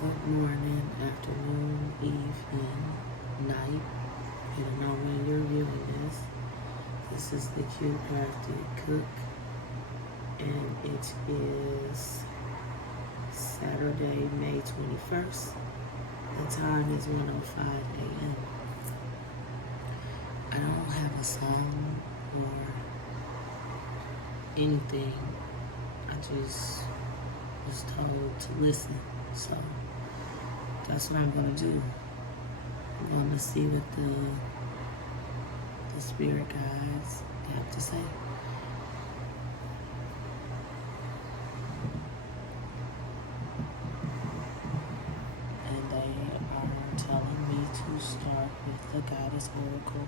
Good morning, afternoon, evening, night. I don't know when you're viewing this. This is the CuteCraftieCook, and it is Saturday, May 21st. The time is 1:05 a.m. I don't have a song or anything. I just was told to listen, so that's what I'm gonna do. I'm gonna see what the spirit guides have to say. And they are telling me to start with the goddess oracle.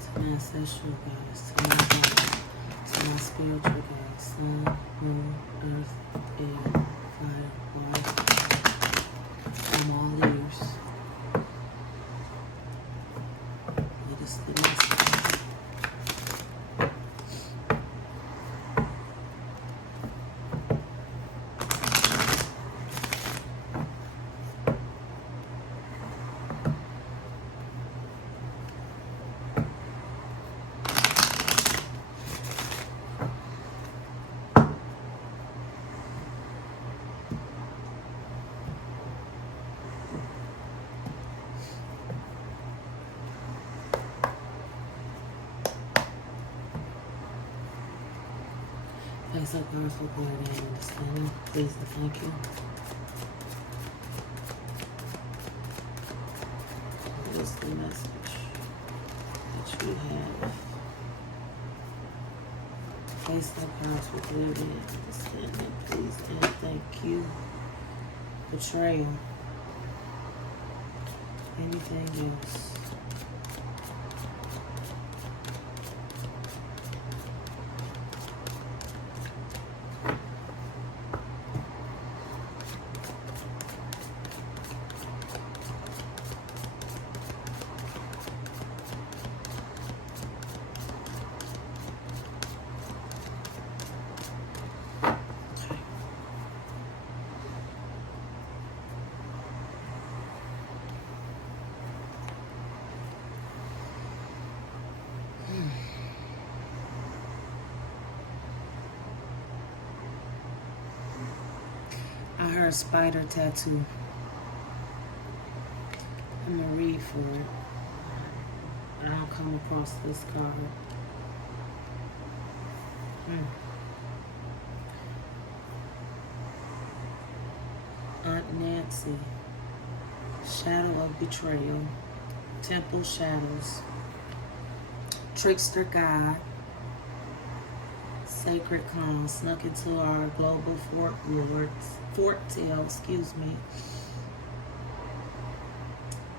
To my ancestral goddess, to my God, to my spiritual God, sun, moon, earth, air, fire, water. I'm all ears. What is the message? Thanks so powerful, clarity, and understanding. Please and thank you. What is the message that you have? Thanks so powerful, clarity, and understanding. Please and thank you. Betrayal. Anything else? I heard spider tattoo. I'm gonna read for it. I don't come across this card. Aunt Nancy. Shadow of betrayal. Temple shadows. Trickster God. Sacred calm snuck into our global foretail,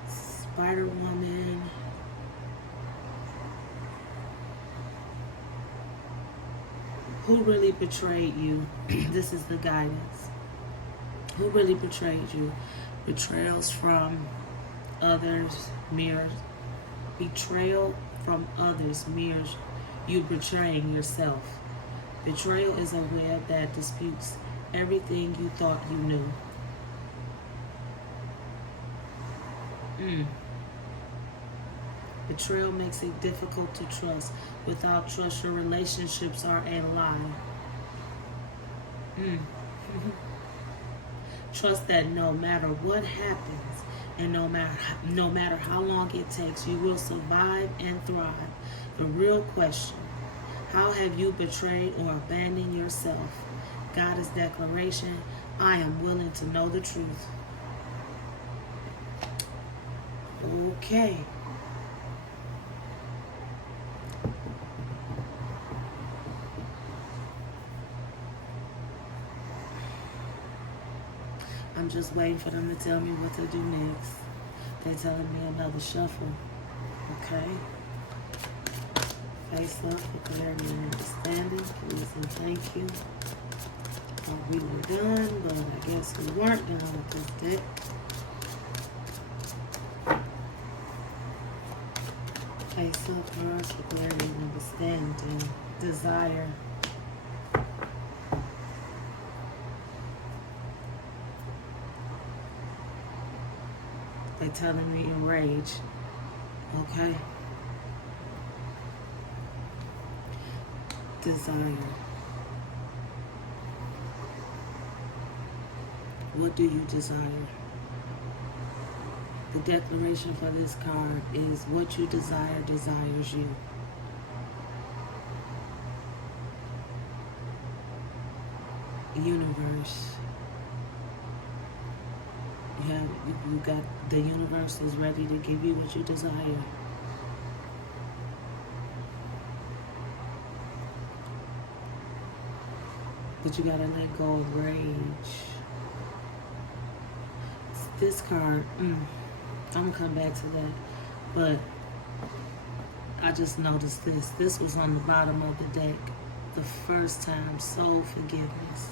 Spider Woman. Who really betrayed you? This is the guidance. Who really betrayed you? Betrayals from others mirrors. Betrayal from others mirrors you betraying yourself. Betrayal is a web that disputes everything you thought you knew. Betrayal makes it difficult to trust. Without trust, your relationships are a lie. Trust that no matter what happens, and no matter how long it takes, you will survive and thrive. The real question: how have you betrayed or abandoned yourself? Goddess declaration: I am willing to know the truth. Okay. I'm just waiting for them to tell me what to do next. They're telling me another shuffle. Okay. Face up for clarity and understanding. Please and thank you. Thought we were done, but I guess we weren't done with this deck. Face up cards for clarity and understanding. Desire. telling me in rage. Okay? Desire. What do you desire? The declaration for this card is what you desire desires you. Universe. You got the universe is ready to give you what you desire. But you gotta let go of rage. This card, I'm gonna come back to that. But I just noticed this. This was on the bottom of the deck. The first time, soul forgiveness.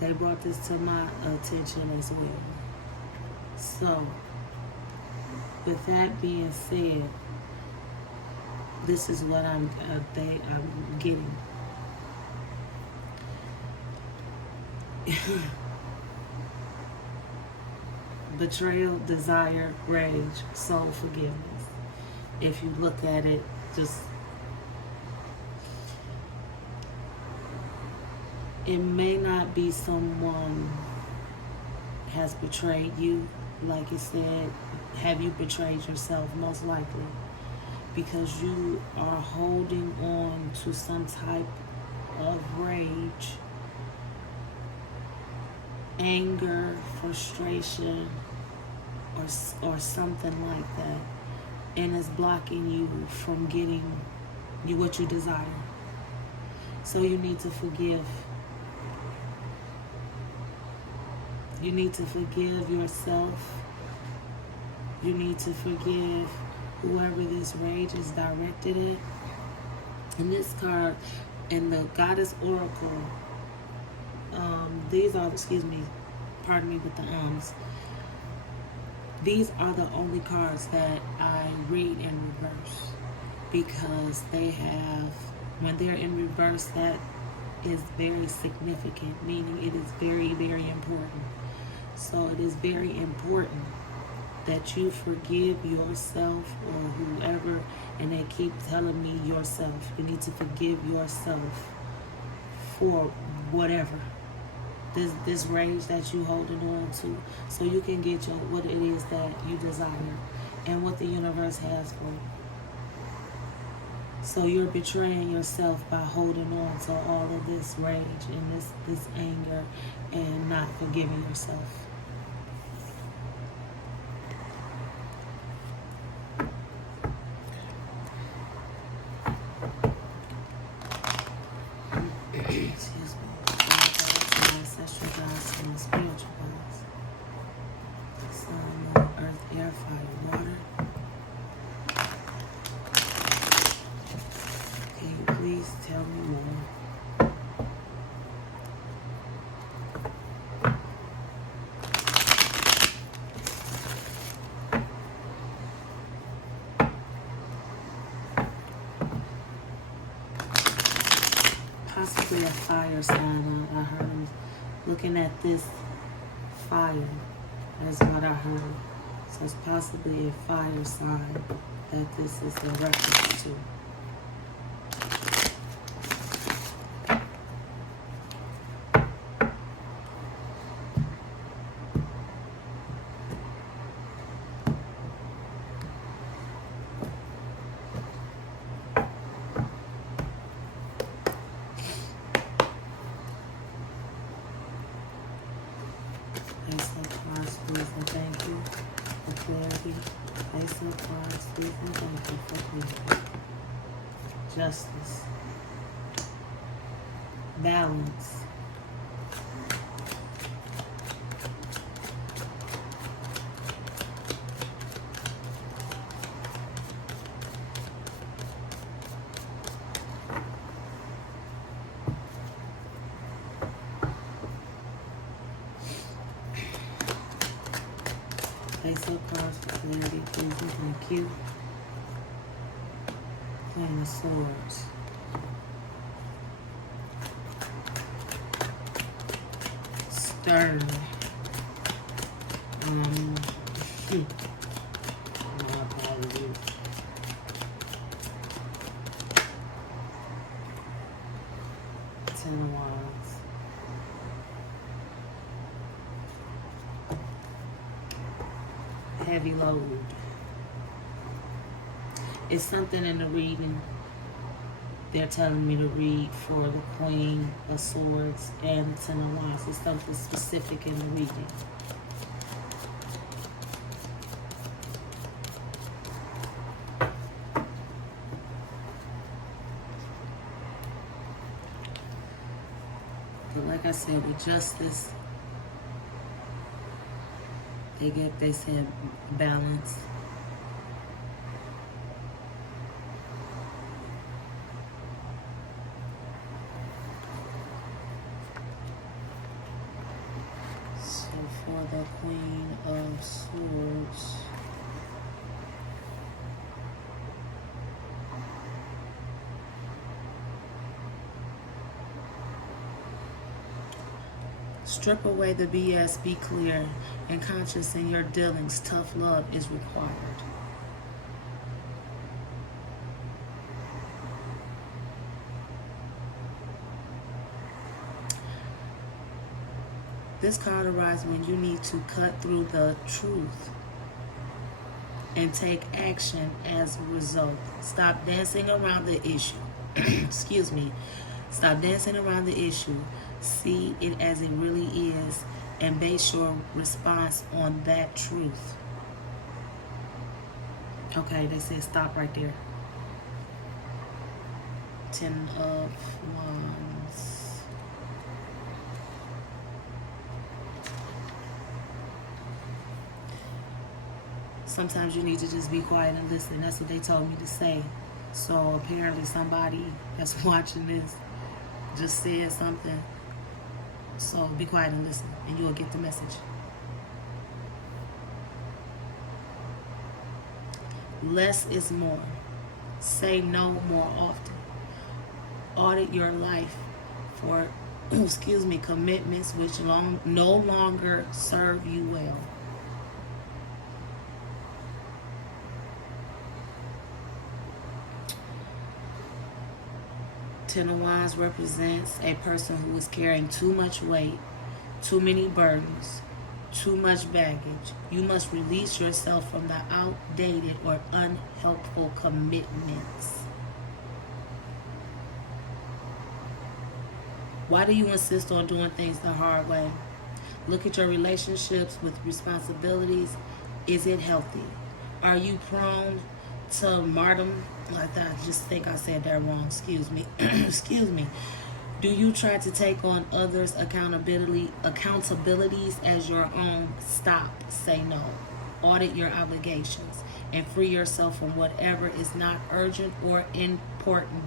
They brought this to my attention as well. So, with that being said, this is what I'm getting. Betrayal, desire, rage, soul forgiveness. If you look at it, just it may not be someone has betrayed you, like it said. Have you betrayed yourself? Most likely, because you are holding on to some type of rage, anger, frustration, or something like that, and it's blocking you from getting you what you desire. So you need to forgive. You need to forgive yourself. You need to forgive whoever this rage is directed at. And this card, and the Goddess Oracle, these are, pardon me with the these are the only cards that I read in reverse, because they have, when they're in reverse, that is very significant, meaning it is very, very important. So it is very important that you forgive yourself or whoever, and they keep telling me yourself. You need to forgive yourself for whatever. This rage that you holding on to, so you can get your what it is that you desire and what the universe has for you. So you're betraying yourself by holding on to all of this rage and this anger and not forgiving yourself. Excuse me. Ancestral gods and spiritual gods. Sun, moon, earth, air, fire, water. Can you please tell me more? Possibly a fire sign. I heard looking at this fire. That's what I heard. So it's possibly a fire sign that this is a reference to. Ace of cards, please and thank you for clarity. Ace of cards, please and thank you for clarity. Justice. Balance. Ace of cards for clarity, please and thank you. Queen of swords. Stern. Ten of Wands. Heavy load. It's something in the reading they're telling me to read for the Queen of Swords and the Ten of Wands. It's something specific in the reading. But like I said, with justice, they said balance. So for the Queen of Swords, strip away the BS, be clear and conscious in your dealings. Tough love is required. This card arises when you need to cut through the truth and take action as a result. Stop dancing around the issue. Excuse me. Stop dancing around the issue. See it as it really is and base your response on that truth. Okay, they said stop right there. Ten of Wands. Sometimes you need to just be quiet and listen. That's what they told me to say. So apparently somebody that's watching this just said something. So be quiet and listen, and you'll get the message. Less is more. Say no more often. Audit your life for, excuse me, commitments which no longer serve you well. Ten of Wands represents a person who is carrying too much weight, too many burdens, too much baggage. You must release yourself from the outdated or unhelpful commitments. Why do you insist on doing things the hard way? Look at your relationships with responsibilities. Is it healthy? Are you prone to martyrdom? I just think I said that wrong. Excuse me. Excuse me. Do you try to take on others' accountabilities as your own? Stop. Say no. Audit your obligations and free yourself from whatever is not urgent or important.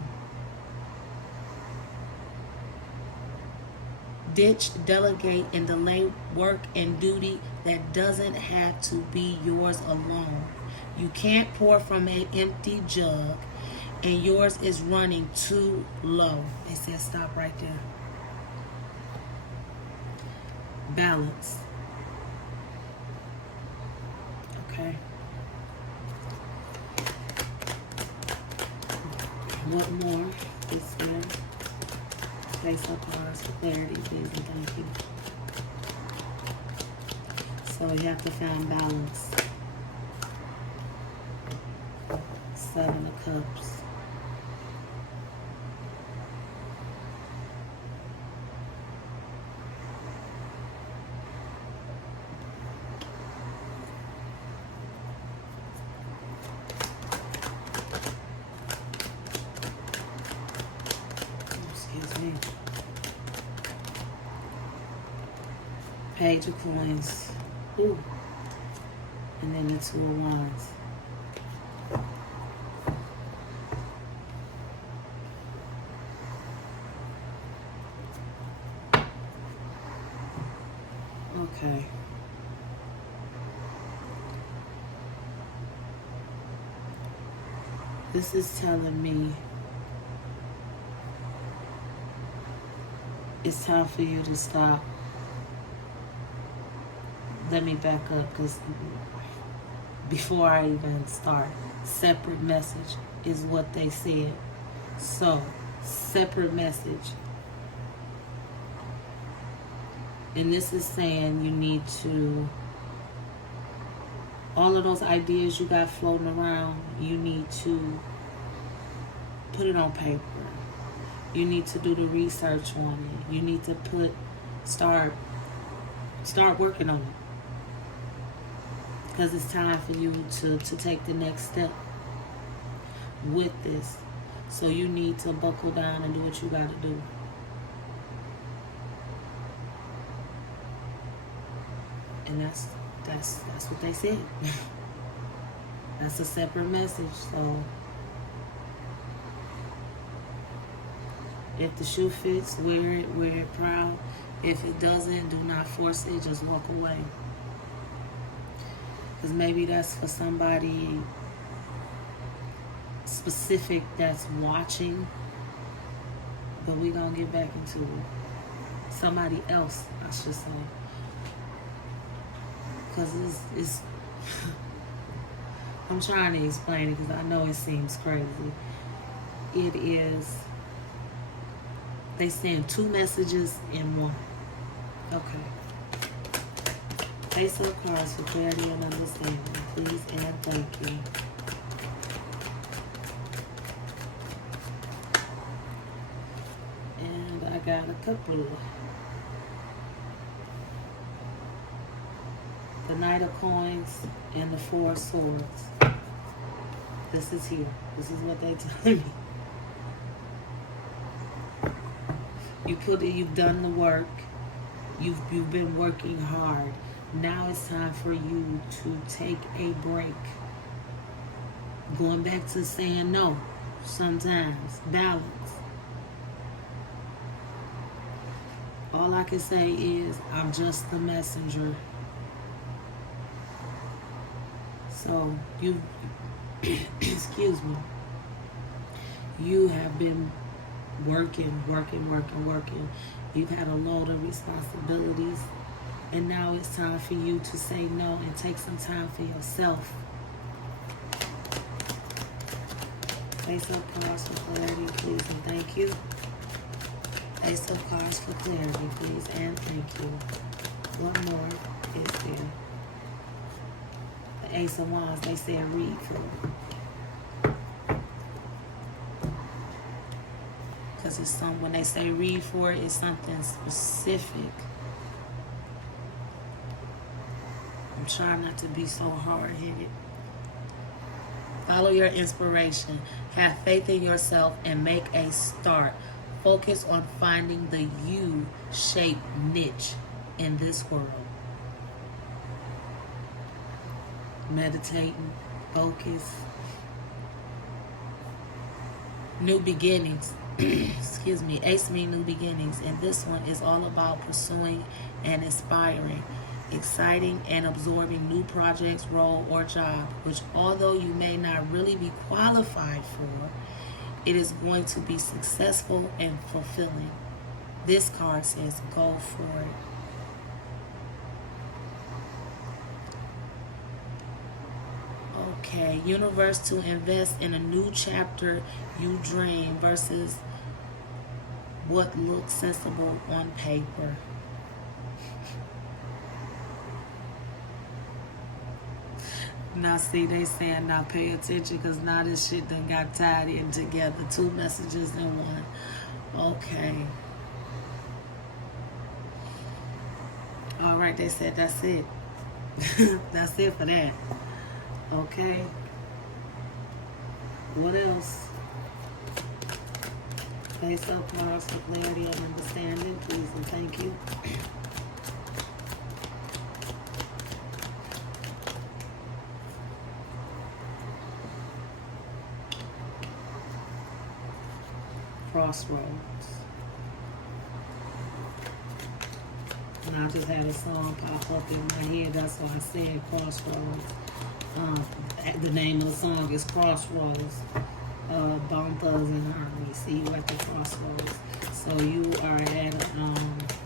Ditch, delegate, and delay work and duty that doesn't have to be yours alone. You can't pour from an empty jug, and yours is running too low. They said stop right there. Balance. Okay. What more is there? Face up cards for clarity, please and thank you. So you have to find balance. Seven of Cups. Excuse me. Page of Coins. Ooh. And then the Two of Wands. Okay. This is telling me it's time for you to stop. Let me back up because before I even start. Separate message is what they said. So, separate message. And this is saying you need to, all of those ideas you got floating around, you need to put it on paper. You need to do the research on it. You need to start working on it. Because it's time for you to take the next step with this. So you need to buckle down and do what you got to do. And that's what they said. That's a separate message. So if the shoe fits, wear it proud. If it doesn't, do not force it. Just walk away. Because maybe that's for somebody specific that's watching. But we're going to get back into it. Somebody else, I should say. Because it's I'm trying to explain it because I know it seems crazy. It is, they send 2 messages in one. Okay. Face up cards for clarity and understanding. Please and thank you. And I got a couple. The Knight of Coins and the 4 of Swords. This is here. This is what they tell me. You've done the work. You've been working hard. Now it's time for you to take a break. Going back to saying no sometimes. Balance. All I can say is I'm just the messenger. So you, excuse me, you have been working. You've had a load of responsibilities, and now it's time for you to say no and take some time for yourself. Face up cards for clarity, please and thank you. Face up cards for clarity, please and thank you. What more is there? Ace of Wands, they said read for it. Because it's when they say read for it, it's something specific. I'm trying not to be so hard-headed. Follow your inspiration. Have faith in yourself and make a start. Focus on finding the U-shaped niche in this world. Meditating, focus, new beginnings. Excuse me. Ace means new beginnings, and this one is all about pursuing and inspiring, exciting and absorbing new projects, role, or job, which although you may not really be qualified for, it is going to be successful and fulfilling. This card says go for it. Okay, universe to invest in a new chapter you dream versus what looks sensible on paper. Now see, they saying now pay attention because now this shit done got tied in together. 2 messages in one. Okay. All right, they said that's it. That's it for that. Okay. What else? Face up cards for clarity and understanding, please and thank you. Crossroads. And I just had a song pop up in my head, that's why I said Crossroads. The name of the song is Crossroads. Bone Thugs and Harmony. See you at the crossroads. So you are at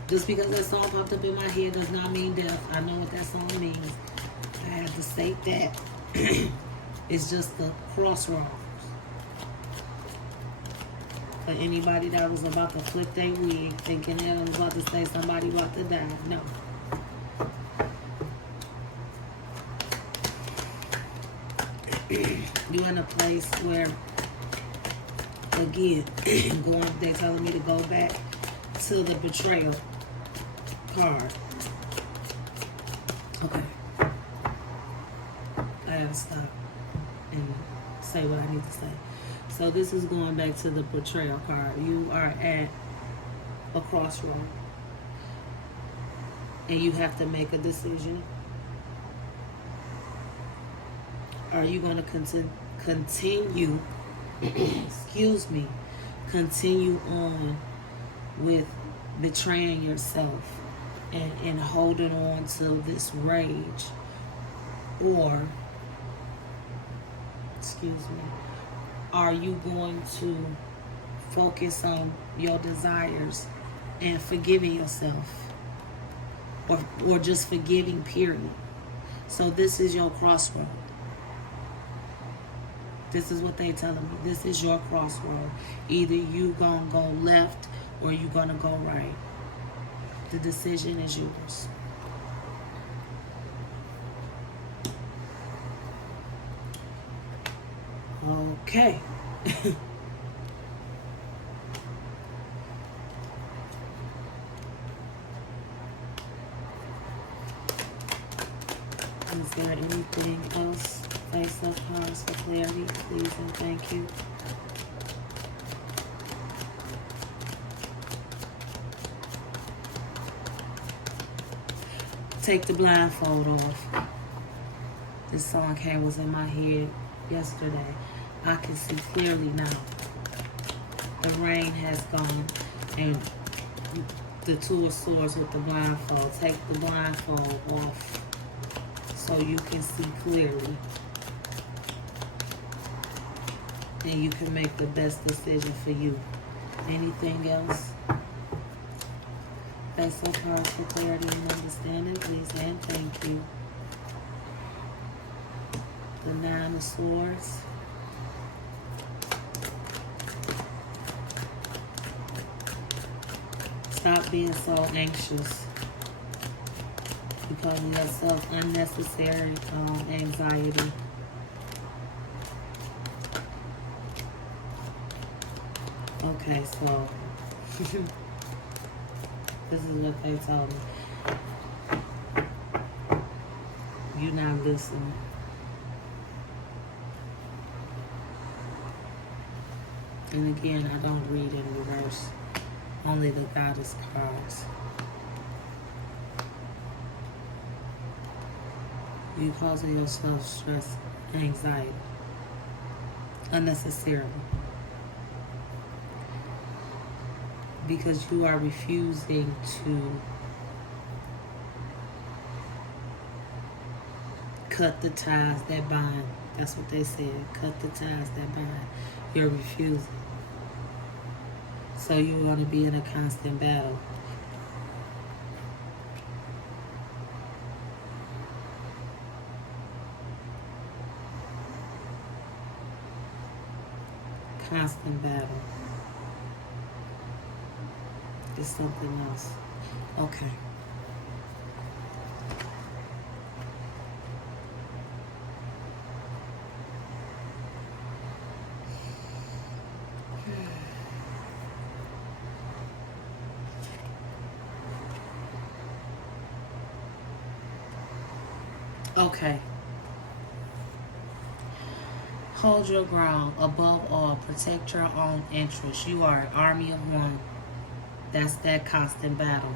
just because that song popped up in my head does not mean death. I know what that song means. I had to state that. It's just the crossroads. For anybody that was about to flip their wig, thinking that I was about to say somebody about to die. No. You're in a place where, again, they're telling me to go back to the betrayal card. Okay. I gotta stop and say what I need to say. So this is going back to the betrayal card. You are at a crossroad. And you have to make a decision. Are you going to continue, continue on with betraying yourself and holding on to this rage? Or, are you going to focus on your desires and forgiving yourself? Or just forgiving, period. So this is your crossroad. This is what they telling me. This is your crossroad. Either you gonna go left or you gonna go right. The decision is yours. Okay. Is there anything else? Face-up cards for clarity, please and thank you. Take the blindfold off. This song was in my head yesterday. I can see clearly now. The rain has gone, and the Two of Swords with the blindfold. Take the blindfold off so you can see clearly. And you can make the best decision for you. Anything else? Face-up cards for clarity and understanding, please and thank you. The Nine of Swords. Stop being so anxious because of yourself. Unnecessary anxiety. Okay, so this is what they told me. You not listening. And again, I don't read in reverse. Only the Goddess cards. You causing yourself stress, anxiety, unnecessarily. Because you are refusing to cut the ties that bind. That's what they said. Cut the ties that bind. You're refusing. So you're going to be in a constant battle. Constant battle. It's something else. Okay. Okay. Hold your ground. Above all, protect your own interests. You are an army of one. That's that constant battle.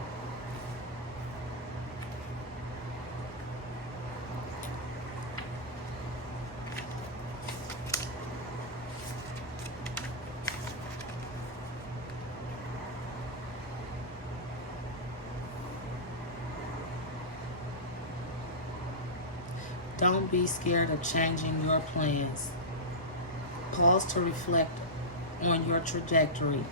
Don't be scared of changing your plans. Pause to reflect on your trajectory.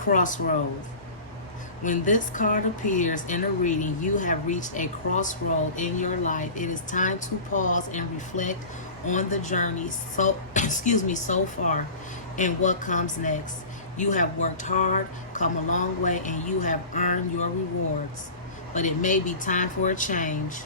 crossroads. When this card appears in a reading, you have reached a crossroad in your life. It is time to pause and reflect on the journey so far and what comes next. You have worked hard, come a long way, and you have earned your rewards. But it may be time for a change.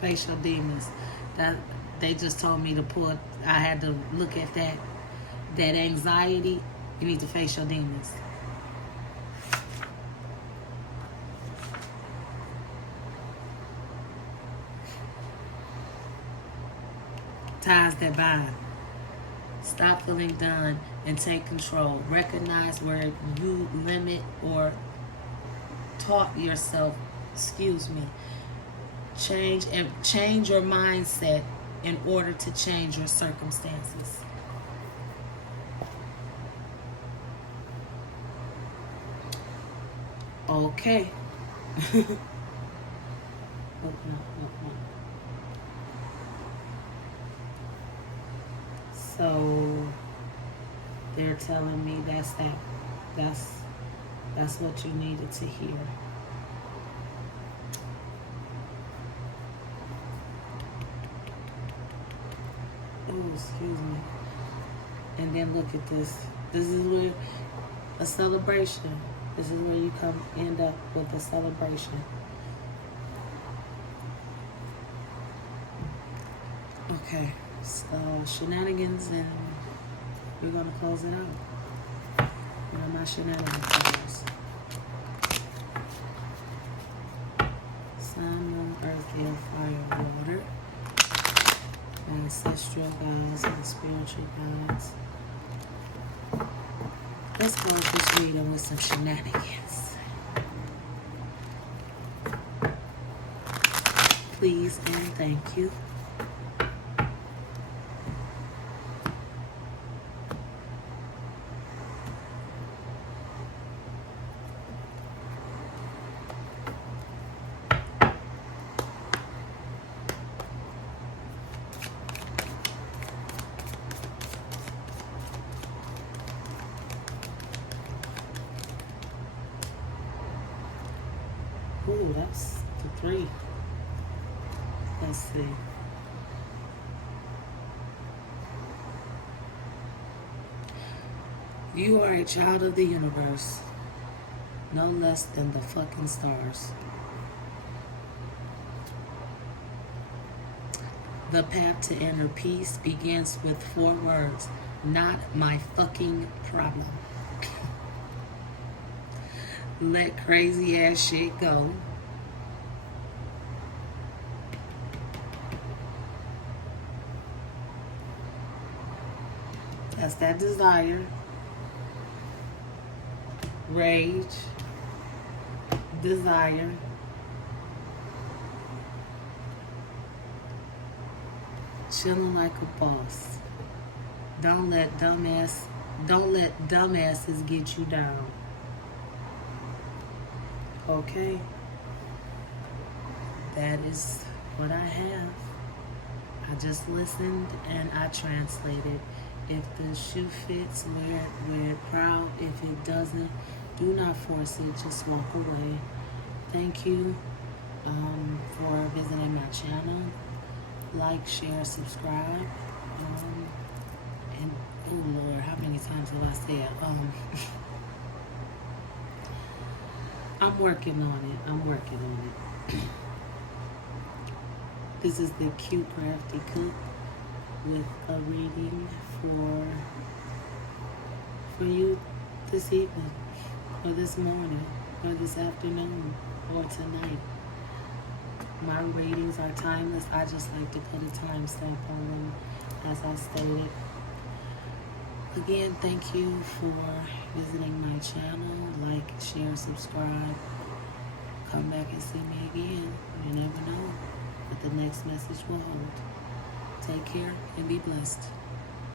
Face your demons. That they just told me to pull. I had to look at that anxiety. You need to face your demons. Ties that bind. Stop feeling done and take control. Recognize where you limit or taught yourself. Change your mindset in order to change your circumstances. Okay. So they're telling me that's what you needed to hear. Oh, excuse me. And then look at this. This is where a celebration. This is where you end up with a celebration. Okay, so shenanigans, and we're gonna close it out. What are my shenanigans? Sun, moon, earth, air, fire, water. Ancestral gods and spiritual gods. Let's close this reading with some shenanigans. Please and thank you. Ooh, that's the 3. Let's see. You are a child of the universe, no less than the fucking stars. The path to inner peace begins with 4 words. Not my fucking problem. Let crazy ass shit go. That's that desire, rage, desire, chilling like a boss. Don't let dumbasses get you down. Okay, that is what I have. I just listened and I translated. If the shoe fits, wear it proud. If it doesn't, do not force it. Just walk away. Thank you for visiting my channel. Like, share, subscribe. And oh Lord, how many times have I said? I'm working on it. This is the CuteCraftieCook with a reading for you this evening, or this morning, or this afternoon, or tonight. My readings are timeless. I just like to put a timestamp on them, as I stated. Again, thank you for visiting my channel. Like, share, subscribe. Come back and see me again. You never know what the next message will hold. Take care and be blessed.